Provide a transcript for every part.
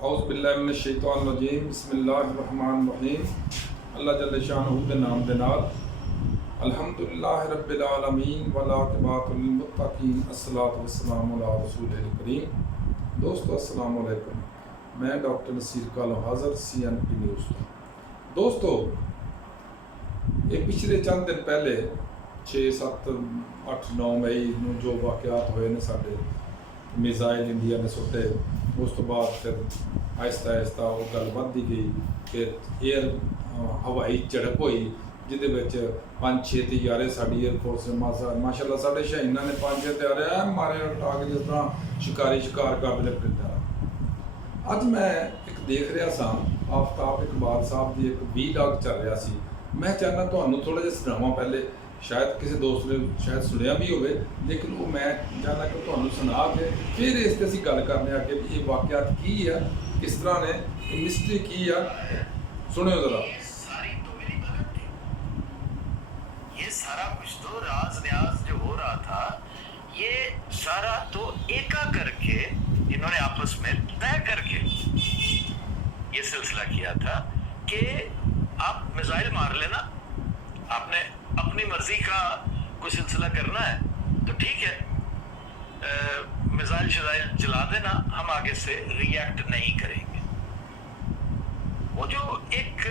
औज़ बिल्लाहि मिनश शैतानिर रजीम बिस्मिल्लाहिर रहमानिर रहीम। अल्लाह जल्ल शानहू दे नाम दे नाल अल्हम्दुलिल्लाहि रब्बिल आलमीन वल आक़िबतु लिल मुत्तक़ीन अस्सलातु वस्सलामु अला रसूलिल करीम। दोस्तों अस्सलामु अलैकुम। मैं डॉक्टर नसीर कालो हाज़र CNP न्यूज़ तो। दोस्तों ये पिछले चंद दिन पहले 6, 7, 8, 9 मई ਨੂੰ ਜੋ ਵਾਕਿਆਤ ਹੋਏ ਨੇ ਸਾਡੇ ਮਿਜ਼ਾਈਲ ਇੰਡੀਆ ਨੇ ਸੁੱਟੇ, ਉਸ ਤੋਂ ਬਾਅਦ ਫਿਰ ਆਹਿਸਤਾ ਆਹਿਸਤਾ ਉਹ ਗੱਲ ਵੱਧਦੀ ਗਈ ਕਿ ਏਅਰ ਹਵਾਈ ਝੜਪ ਹੋਈ ਜਿਹਦੇ ਵਿੱਚ 5-6 ਤਿਆਰੇ ਸਾਡੀ ਏਅਰਫੋਰਸ ਨੇ ਮਾਸ਼ਾਅੱਲਾ ਸਾਡੇ ਸ਼ਹੀਦਾਂ ਨੇ 5-6 ਤਿਆਰੇ ਮਾਰੇ ਉਠਾ ਕੇ ਜਿਸ ਤਰ੍ਹਾਂ ਸ਼ਿਕਾਰ ਕਾਬਿਲ ਫਿਰਦਾ। ਅੱਜ ਮੈਂ ਇੱਕ ਦੇਖ ਰਿਹਾ ਸਾਂ ਆਫਤਾਬ ਇਕਬਾਲ ਸਾਹਿਬ ਦੀ ਇੱਕ ਵੀਲੌਗ ਚੱਲ ਰਿਹਾ ਸੀ। ਮੈਂ ਚਾਹੁੰਦਾ ਤੁਹਾਨੂੰ ਥੋੜ੍ਹਾ ਜਿਹਾ ਸੁਣਾਵਾਂ। ਪਹਿਲੇ शायद किसी दोस्त ने शायद सुनिया भी होवे, लेकिन वो मैं चाहता कि तुहानू सुना के फिर इस ते असीं गल करने आगे कि ये वाक़यात की है, किस तरह ने मिस्ट्री की है। सुनियो जरा। सारी तो मेरी भगत थी। ये सारा कुछ तो राज न्याज जो हो रहा था, ये सारा तो एका करके इन्होंने आपस में तय करके ये सिलसिला किया था कि आप मिसाइल मार लेना, आपने अपनी मर्जी का कोई सिलसिला करना है तो ठीक है, मिसाइल शिजाइल जला देना, हम आगे से रिएक्ट नहीं करेंगे। वो जो एक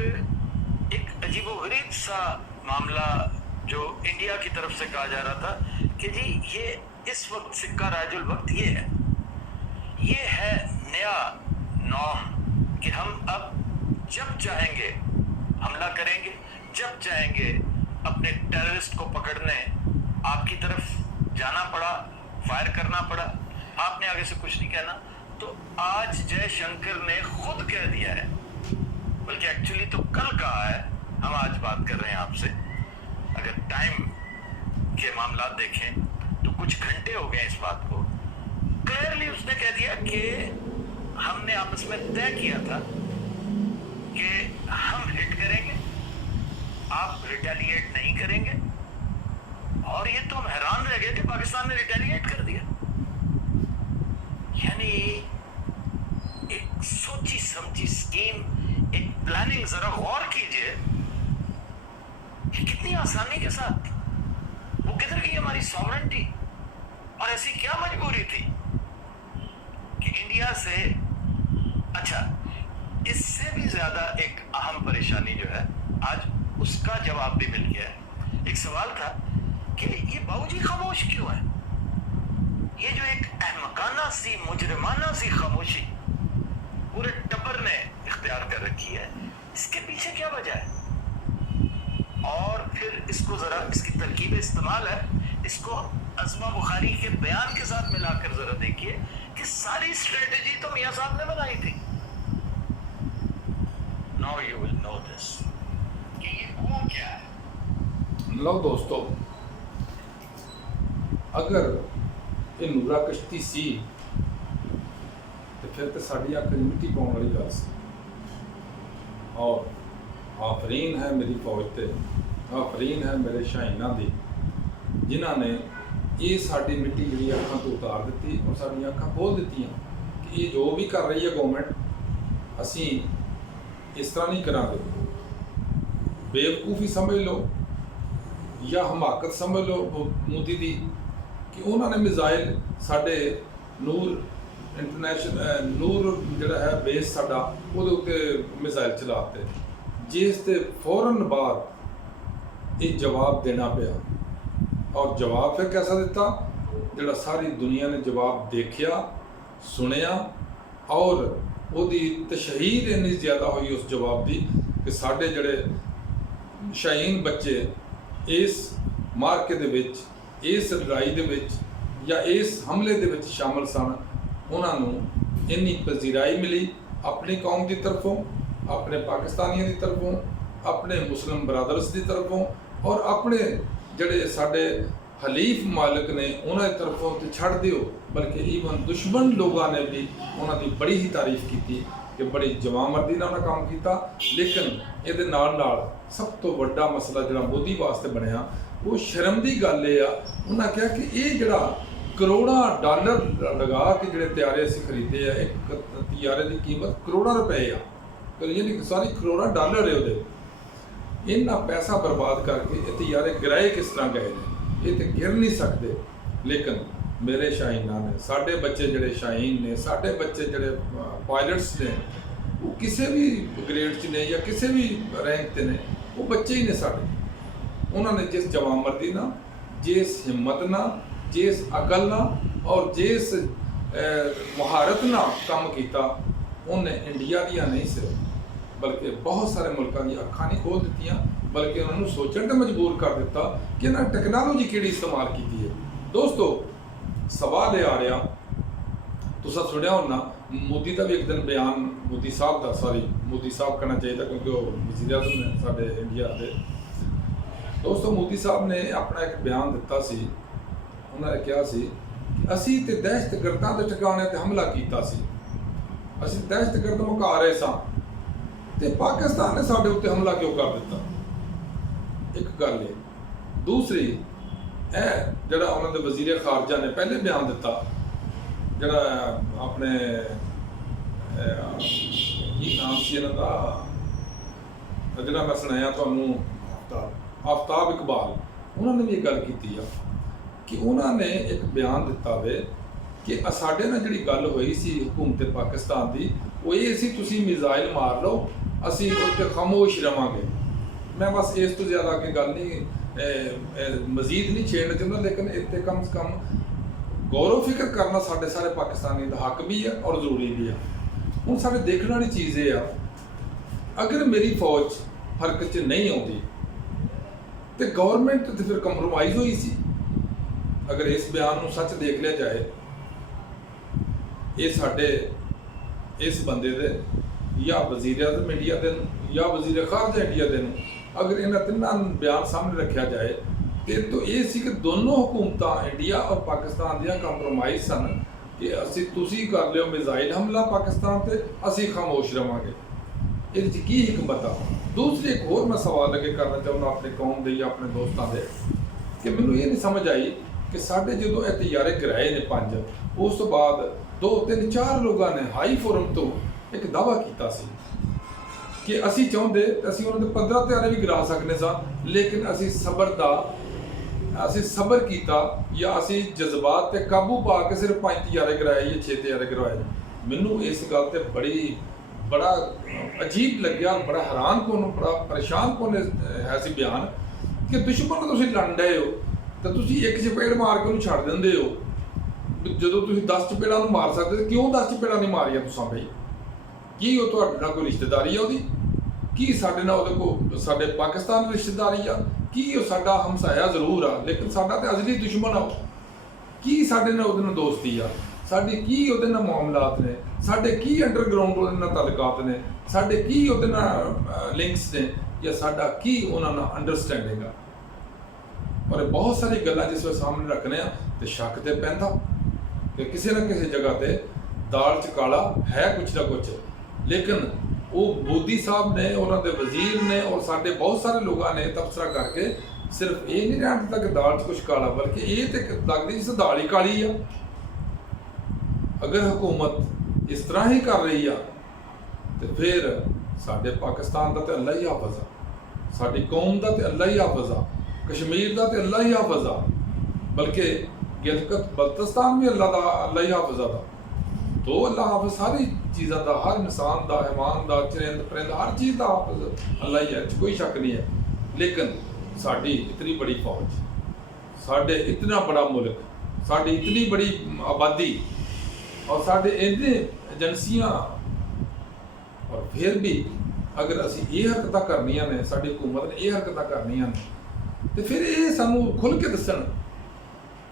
अजीबोगरीब सा मामला जो इंडिया की तरफ से कहा जा रहा था कि जी ये इस वक्त सिक्का राजुल वक्त ये है नया नॉर्म कि हम अब जब चाहेंगे हमला करेंगे, जब चाहेंगे अपने टेररिस्ट को पकड़ने आपकी तरफ जाना पड़ा, फायर करना पड़ा, आपने आगे से कुछ नहीं कहना। तो आज जयशंकर ने खुद कह दिया है, बल्कि एक्चुअली तो कल कहा है, हम आज बात कर रहे हैं आपसे। अगर टाइम के मामला देखें तो कुछ घंटे हो गए इस बात को। क्लियरली उसने कह दिया कि हमने आपस में तय किया था कि हम हिट करेंगे, आप रिटेलिएट नहीं करेंगे। और ये तो हम हैरान रह गए कि पाकिस्तान ने रिटेलिएट कर दिया। यानी एक सोची समझी स्कीम, एक प्लानिंग, जरा गौर कीजिए कि कितनी आसानी के साथ वो किधर गई हमारी सॉवरेनिटी। और ऐसी क्या मजबूरी थी कि इंडिया से, अच्छा इससे भी ज्यादा एक अहम परेशानी जो है आज उसका जवाब भी मिल गया है। एक सवाल था कि ये बाबूजी खामोश क्यों है? ये जो एक अहमकाना सी, मुजरिमाना सी खामोशी पूरे टब्बर ने इख्तियार कर रखी है, इसके पीछे क्या वजह है? और फिर इसको जरा, इसकी तरकीब इस्तेमाल है, इसको अज़मा बुखारी के बयान के साथ मिलाकर जरा देखिए कि सारी स्ट्रेटेजी तो मियां साहब ने बनाई थी। Now you will know this कि ये हुआ क्या है। लो दोस्तों, अगर ये नूरा कश्ती सी तो फिर तो साड़ी अख मिट्टी पाने वाली गल सी। और आफरीन है मेरी फौज ते, आफरीन है मेरे शाहीना दी, जिन्हां ने ये साड़ी मिट्टी जी अखां तो उतार दी और साड़ी अखां खोल दी कि ये जो भी कर रही है गवर्नमेंट, असी इस तरह नहीं करांगे। बेवकूफ़ी समझ लो या हमाकत समझ लो मोदी दी कि उन्होंने मिसाइल साढ़े नूर इंटरनेशनल नूर जिहड़ा है बेस साडा उहदे उत्ते मिसाइल चलाते, जिस ते फौरन बाद ये जवाब देना पिया। और जवाब फिर कैसा दिता, जिहड़ा सारी दुनिया ने जवाब देखिया, सुनिया और उहदी तशहीर इन्नी ज़्यादा हुई उस जवाब की कि साढ़े जिहड़े शाहीन बच्चे इस मार्के दे विच, इस लड़ाई दे विच या इस हमले दे विच शामिल सन, उन्होंने इन्नी पजीराई मिली अपनी कौम की तरफों, अपने पाकिस्तानियों की तरफों, अपने मुस्लिम ब्रदर्स की तरफों और अपने जिहड़े साडे हलीफ मालिक ने उन्होंने तरफों तो छड़ दिओ, बल्कि ईवन दुश्मन लोगों ने भी उन्होंने बड़ी ही तारीफ की कि बड़ी जवामर्दी नाल काम किया। लेकिन ये नाल नाल सब तो वड्डा मसला जिहड़ा मोदी वास्ते बनया वो शर्म की गल ये आ, उन्हें कहा कि ये जिहड़ा ਕਰੋੜਾਂ ਡਾਲਰ ਲਗਾ ਕੇ ਜਿਹੜੇ ਤਿਆਰੇ ਅਸੀਂ ਖਰੀਦੇ ਆ, ਇੱਕ ਤਿਆਰੇ ਦੀ ਕੀਮਤ ਕਰੋੜਾਂ ਰੁਪਏ ਆ, ਯਾਨੀ ਕਿ ਸਾਰੀ ਕਰੋੜਾਂ ਡਾਲਰ ਹੈ ਉਹਦੇ। ਇੰਨਾ ਪੈਸਾ ਬਰਬਾਦ ਕਰਕੇ ਇਹ ਤਿਆਰੇ ਗਿਰਾਏ ਕਿਸ ਤਰ੍ਹਾਂ ਗਏ ਨੇ, ਇਹ ਤੇ ਗਿਰ ਨਹੀਂ ਸਕਦੇ। ਲੇਕਿਨ ਮੇਰੇ ਸ਼ਾਹੀਨਾਂ ਨੇ, ਸਾਡੇ ਬੱਚੇ ਜਿਹੜੇ ਸ਼ਾਹੀਨ ਨੇ, ਸਾਡੇ ਬੱਚੇ ਜਿਹੜੇ ਪਾਇਲਟਸ ਨੇ, ਉਹ ਕਿਸੇ ਵੀ ਗ੍ਰੇਡ 'ਚ ਨੇ ਜਾਂ ਕਿਸੇ ਵੀ ਰੈਂਕ 'ਤੇ ਨੇ, ਉਹ ਬੱਚੇ ਹੀ ਨੇ ਸਾਡੇ। ਉਹਨਾਂ ਨੇ ਜਿਸ ਜਵਾਮਰਦੀ ਨਾਲ, ਜਿਸ ਹਿੰਮਤ ਨਾਲ, ਜਿਸ ਅਕਲ ਨਾਲ ਔਰ ਜਿਸ ਮੁਹਾਰਤ ਨਾਲ ਕੰਮ ਕੀਤਾ, ਉਹਨੇ ਇੰਡੀਆ ਦੀਆਂ ਨਹੀਂ ਸਿਰਫ ਬਲਕਿ ਬਹੁਤ ਸਾਰੇ ਮੁਲਕਾਂ ਦੀਆਂ ਅੱਖਾਂ ਨਹੀਂ ਖੋਲ੍ਹ ਦਿੱਤੀਆਂ, ਬਲਕਿ ਉਹਨਾਂ ਨੂੰ ਸੋਚਣ ਤੇ ਮਜਬੂਰ ਕਰ ਦਿੱਤਾ ਕਿ ਇਹਨਾਂ ਟੈਕਨੋਲੋਜੀ ਕਿਹੜੀ ਇਸਤੇਮਾਲ ਕੀਤੀ ਹੈ। ਦੋਸਤੋ, ਸਵਾਲ ਇਹ ਆ ਰਿਹਾ, ਤੁਸੀਂ ਸੁਣਿਆ ਹੋਣਾ ਮੋਦੀ ਦਾ ਵੀ ਇੱਕ ਦਿਨ ਬਿਆਨ, ਮੋਦੀ ਸਾਹਿਬ ਕਹਿਣਾ ਚਾਹੀਦਾ ਕਿਉਂਕਿ ਉਹ ਵਜ਼ੀਰ ਆਜ਼ਮ ਨੇ ਸਾਡੇ ਇੰਡੀਆ ਦੇ। ਦੋਸਤੋ, ਮੋਦੀ ਸਾਹਿਬ ਨੇ ਆਪਣਾ ਇੱਕ ਬਿਆਨ ਦਿੱਤਾ ਸੀ। ਉਹਨਾਂ ਨੇ ਕਿਹਾ ਸੀ ਕਿ ਅਸੀਂ ਤੇ ਦਹਿਸ਼ਤਗਰਦਾਂ ਦੇ ਠਿਕਾਣਿਆਂ ਤੇ ਹਮਲਾ ਕੀਤਾ ਸੀ, ਅਸੀਂ ਦਹਿਸ਼ਤਗਰਦ ਮੁਕਾ ਰਹੇ ਸਾਂ ਤੇ ਪਾਕਿਸਤਾਨ ਨੇ ਸਾਡੇ ਉੱਤੇ ਹਮਲਾ ਕਿਉਂ ਕਰ ਦਿੱਤਾ। ਇੱਕ ਗੱਲ ਹੈ। ਦੂਸਰੀ, ਇਹ ਜਿਹੜਾ ਉਹਨਾਂ ਦੇ ਵਜ਼ੀਰ ਖਾਰਜਾ ਨੇ ਪਹਿਲੇ ਬਿਆਨ ਦਿੱਤਾ, ਜਿਹੜਾ ਆਪਣੇ ਕੀ ਨਾਮ ਸੀ ਇਹਨਾਂ ਦਾ, ਜਿਹੜਾ ਮੈਂ ਸੁਣਾਇਆ ਤੁਹਾਨੂੰ, ਆਫਤਾਬ ਇਕਬਾਲ, ਉਹਨਾਂ ਨੇ ਵੀ ਇਹ ਗੱਲ ਕੀਤੀ ਆ ਕਿ ਉਹਨਾਂ ਨੇ ਇੱਕ ਬਿਆਨ ਦਿੱਤਾ ਵੇ ਕਿ ਸਾਡੇ ਨਾਲ ਜਿਹੜੀ ਗੱਲ ਹੋਈ ਸੀ ਹਕੂਮਤ ਪਾਕਿਸਤਾਨ ਦੀ, ਉਹ ਇਹ ਸੀ ਤੁਸੀਂ ਮਿਜ਼ਾਈਲ ਮਾਰ ਲਓ, ਅਸੀਂ ਉੱਤੇ ਖਾਮੋਸ਼ ਰਵਾਂਗੇ। ਮੈਂ ਬਸ ਇਸ ਤੋਂ ਜ਼ਿਆਦਾ ਅੱਗੇ ਗੱਲ ਨਹੀਂ ਮਜ਼ੀਦ ਨਹੀਂ ਛੇੜਨਾ ਚਾਹੁੰਦਾ, ਲੇਕਿਨ ਇੱਥੇ ਕਮ ਸੇ ਕਮ ਗੌਰਵ ਫਿਕਰ ਕਰਨਾ ਸਾਡੇ ਸਾਰੇ ਪਾਕਿਸਤਾਨੀ ਦਾ ਹੱਕ ਵੀ ਹੈ ਔਰ ਜ਼ਰੂਰੀ ਵੀ ਹੈ। ਹੁਣ ਸਾਡੇ ਦੇਖਣ ਵਾਲੀ ਚੀਜ਼ ਇਹ ਆ, ਅਗਰ ਮੇਰੀ ਫੌਜ ਹਰਕਤ 'ਚ ਨਹੀਂ ਆਉਂਦੀ ਤੇ ਗਵਰਨਮੈਂਟ ਤੇ ਫਿਰ ਕੰਪਰੋਮਾਈਜ਼ ਹੋਈ ਸੀ। ਅਗਰ ਇਸ ਬਿਆਨ ਨੂੰ ਸੱਚ ਦੇਖ ਲਿਆ ਜਾਏ, ਇਹ ਸਾਡੇ ਇਸ ਬੰਦੇ ਦੇ ਜਾਂ ਵਜ਼ੀਰ ਆਜ਼ਮ ਇੰਡੀਆ ਦੇ ਨੂੰ ਜਾਂ ਵਜ਼ੀਰ ਖਾਰਜਾ ਇੰਡੀਆ ਦੇ ਨੂੰ, ਅਗਰ ਇਹਨਾਂ ਤਿੰਨਾਂ ਬਿਆਨ ਸਾਹਮਣੇ ਰੱਖਿਆ ਜਾਏ ਤੇ ਤਾਂ ਇਹ ਸੀ ਕਿ ਦੋਨੋਂ ਹਕੂਮਤਾਂ ਇੰਡੀਆ ਔਰ ਪਾਕਿਸਤਾਨ ਦੀਆਂ ਕੰਪਰੋਮਾਈਜ਼ ਸਨ ਕਿ ਅਸੀਂ ਤੁਸੀਂ ਕਰ ਲਿਓ ਮਿਜ਼ਾਈਲ ਹਮਲਾ ਪਾਕਿਸਤਾਨ ਤੇ, ਅਸੀਂ ਖਾਮੋਸ਼ ਰਵਾਂਗੇ। ਇਹਦੇ 'ਚ ਕੀ ਹਕਮਤ ਆ। ਦੂਸਰੀ ਇੱਕ ਹੋਰ ਮੈਂ ਸਵਾਲ ਅੱਗੇ ਕਰਨਾ ਚਾਹੁੰਦਾ ਆਪਣੀ ਕੌਮ ਦੇ ਜਾਂ ਆਪਣੇ ਦੋਸਤਾਂ ਦੇ, ਕਿ ਮੈਨੂੰ ਇਹ ਨਹੀਂ ਸਮਝ ਆਈ ਕਿ ਸਾਡੇ ਜਦੋਂ ਇਹ ਤਿਆਰੇ ਗਿਰਾਏ ਨੇ 5, ਉਸ ਤੋਂ ਬਾਅਦ 2, 3, 4 ਲੋਕਾਂ ਨੇ ਹਾਈ ਫੋਰਮ ਤੋਂ ਇੱਕ ਦਾਅਵਾ ਕੀਤਾ ਸੀ ਕਿ ਅਸੀਂ ਚਾਹੁੰਦੇ ਅਸੀਂ ਉਹਨਾਂ ਦੇ 15 ਤਿਆਰੇ ਵੀ ਗਿਰਾ ਸਕਦੇ ਸਾਂ, ਲੇਕਿਨ ਅਸੀਂ ਸਬਰ ਕੀਤਾ ਜਾਂ ਅਸੀਂ ਜਜ਼ਬਾਤ ਤੇ ਕਾਬੂ ਪਾ ਕੇ ਸਿਰਫ 5 ਤਿਆਰੇ ਗਿਰਾਏ ਜਾਂ 6 ਤਿਆਰੇ ਗਿਰਾਏ। ਮੈਨੂੰ ਇਸ ਗੱਲ ਤੇ ਬੜਾ ਅਜੀਬ ਲੱਗਿਆ, ਬੜਾ ਹੈਰਾਨ ਕੋਨ, ਬੜਾ ਪਰੇਸ਼ਾਨ ਕੋਨ ਹੈ ਸੀ ਬਿਆਨ ਕਿ ਦੁਸ਼ਮਣ ਨੂੰ ਤੁਸੀਂ ਲੜ ਰਹੇ ਹੋ ਤਾਂ ਤੁਸੀਂ ਇੱਕ ਚਪੇੜ ਮਾਰ ਕੇ ਉਹਨੂੰ ਛੱਡ ਦਿੰਦੇ ਹੋ। ਜਦੋਂ ਤੁਸੀਂ 10 ਚਪੇੜਾਂ ਨੂੰ ਮਾਰ ਸਕਦੇ ਕਿਉਂ 10 ਚਪੇੜਾਂ ਨਹੀਂ ਮਾਰੀਆਂ ਤੁਸੀਂ ਬਈ? ਕੀ ਉਹ ਤੁਹਾਡੇ ਨਾਲ ਕੋਈ ਰਿਸ਼ਤੇਦਾਰੀ ਆ ਉਹਦੀ? ਕੀ ਸਾਡੇ ਨਾਲ ਉਹਦੇ ਕੋਲ ਸਾਡੇ ਪਾਕਿਸਤਾਨ ਦੀ ਰਿਸ਼ਤੇਦਾਰੀ ਆ? ਕੀ ਉਹ ਸਾਡਾ ਹਮਸਾਇਆ ਜ਼ਰੂਰ ਆ, ਲੇਕਿਨ ਸਾਡਾ ਤੇ ਅਜ਼ਲੀ ਦੁਸ਼ਮਣ ਆ। ਕੀ ਸਾਡੇ ਨਾਲ ਉਹਦੇ ਨਾਲ ਦੋਸਤੀ ਆ? ਸਾਡੇ ਕੀ ਉਹਦੇ ਨਾਲ ਮਾਮਲਾਤ ਨੇ? ਸਾਡੇ ਕੀ ਅੰਡਰਗਰਾਉਂਡ ਉਹਦੇ ਨਾਲ ਤਾਲੁਕਾਤ ਨੇ? ਸਾਡੇ ਕੀ ਉਹਦੇ ਨਾਲ ਲਿੰਕਸ ਨੇ? ਜਾਂ ਸਾਡਾ ਕੀ ਉਹਨਾਂ ਨਾਲ ਅੰਡਰਸਟੈਂਡਿੰਗ ਆ? ਔਰ ਬਹੁਤ ਸਾਰੀ ਗੱਲਾਂ ਜਿਸ ਵੇਲੇ ਸਾਹਮਣੇ ਰੱਖਣੇ ਆ ਤੇ ਸ਼ੱਕ ਤੇ ਪੈਂਦਾ ਕਿ ਕਿਸੇ ਨਾ ਕਿਸੇ ਜਗ੍ਹਾ ਤੇ ਦਾਲ 'ਚ ਕਾਲਾ ਹੈ ਕੁਛ ਨਾ ਕੁਛ। ਲੇਕਿਨ ਉਹ ਮੋਦੀ ਸਾਹਿਬ ਨੇ, ਉਹਨਾਂ ਦੇ ਵਜ਼ੀਰ ਨੇ ਔਰ ਸਾਡੇ ਬਹੁਤ ਸਾਰੇ ਲੋਕਾਂ ਨੇ ਤਬਸਰਾ ਕਰਕੇ ਸਿਰਫ ਇਹ ਨਹੀਂ ਰਹਿਣ ਦਿੱਤਾ ਕਿ ਦਾਲ 'ਚ ਕੁਛ ਕਾਲਾ, ਬਲਕਿ ਇਹ ਤੇ ਲੱਗਦੀ ਜਿਸ ਦਾਲ ਹੀ ਕਾਲੀ ਆ। ਅਗਰ ਹਕੂਮਤ ਇਸ ਤਰ੍ਹਾਂ ਹੀ ਕਰ ਰਹੀ ਆ ਤੇ ਫਿਰ ਸਾਡੇ ਪਾਕਿਸਤਾਨ ਦਾ ਤੇ ਅੱਲਾ ਹੀ ਹਾਫਿਜ਼ ਆ, ਸਾਡੀ ਕੌਮ ਦਾ ਤੇ ਅੱਲਾ ਹੀ ਹਾਫਿਜ਼ ਆ, ਕਸ਼ਮੀਰ ਦਾ ਤੇ ਅੱਲਾ ਹੀ ਹਾਫਿਜ਼ ਆ, ਬਲਕਿ ਗਿਲਗਿਤ ਬਲਤਿਸਤਾਨ ਵੀ ਅੱਲਾ ਹੀ ਹਾਫਿਜ਼ ਆ। ਦੋ ਅੱਲਾ ਹਾਫਿਜ਼ ਸਾਰੀ ਚੀਜ਼ਾਂ ਦਾ, ਹਰ ਇਨਸਾਨ ਦਾ, ਇਮਾਨ ਦਾ, ਚਰਿੰਦ ਪਰਿੰਦ, ਹਰ ਚੀਜ਼ ਦਾ ਹਾਫਿਜ਼ ਅੱਲਾ ਹੀ ਹੈ, ਕੋਈ ਸ਼ੱਕ ਨਹੀਂ ਹੈ। ਲੇਕਿਨ ਸਾਡੀ ਇਤਨੀ ਬੜੀ ਫੌਜ, ਸਾਡੇ ਇਤਨਾ ਬੜਾ ਮੁਲਕ, ਸਾਡੀ ਇਤਨੀ ਬੜੀ ਆਬਾਦੀ ਔਰ ਸਾਡੇ ਇੰਨੇ ਏਜੰਸੀਆਂ, ਔਰ ਫਿਰ ਵੀ ਅਗਰ ਅਸੀਂ ਇਹ ਹਰਕਤਾਂ ਕਰਨੀਆਂ ਨੇ, ਸਾਡੀ ਹਕੂਮਤ ਨੇ ਇਹ ਹਰਕਤਾਂ ਕਰਨੀਆਂ ਨੇ ਤੇ ਫਿਰ ਇਹ ਸਾਨੂੰ ਖੁੱਲ੍ਹ ਕੇ ਦੱਸਣ।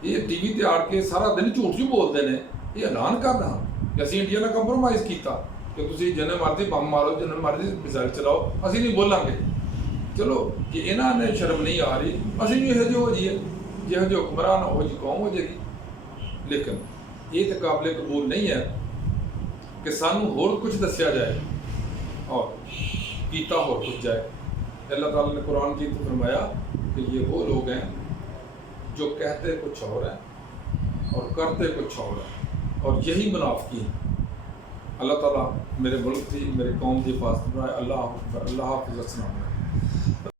ਇਹ ਟੀਵੀ ਤੇ ਆੜ ਕੇ ਸਾਰਾ ਦਿਨ ਝੂਠ ਬੋਲਦੇ ਨੇ, ਇਹ ਐਲਾਨ ਕਰਨਾ ਕਿ ਅਸੀਂ ਇੰਡੀਆ ਨਾਲ ਕੰਪਰੋਮਾਈਜ਼ ਕੀਤਾ ਕਿ ਤੁਸੀਂ ਜਿੰਨੇ ਮਰਜ਼ੀ ਬੰਬ ਮਾਰੋ, ਜਿੰਨੇ ਮਰਜ਼ੀ ਮਿਜ਼ਾਈਲ ਚਲਾਓ, ਅਸੀਂ ਨਹੀਂ ਬੋਲਾਂਗੇ। ਚਲੋ ਕਿ ਇਹਨਾਂ ਨੇ ਸ਼ਰਮ ਨਹੀਂ ਆ ਰਹੀ, ਅਸੀਂ ਵੀ ਇਹੋ ਜਿਹੇ ਹੋ ਜਾਈਏ, ਜਿਹੋ ਜਿਹੇ ਹੁਕਮਰਾਨ ਉਹ ਜਿਹੀ ਕੌਮ ਹੋ ਜਾਏਗੀ। ਲੇਕਿਨ ਇਹ ਤਾਂ ਕਾਬਲੇ ਕਬੂਲ ਨਹੀਂ ਹੈ ਕਿ ਸਾਨੂੰ ਹੋਰ ਕੁਝ ਦੱਸਿਆ ਜਾਏ ਔਰ ਕੀਤਾ ਹੋਰ ਕੁਝ ਜਾਏ। अल्लाह ताला ने कुरान में फरमाया कि ये वो लोग हैं जो कहते कुछ और हैं और करते कुछ और है, और यही मुनाफिकी है। अल्लाह ताला मेरे मुल्क की, मेरे कौम की हिफाजत बनाए। अल्लाह हाफ़िज़।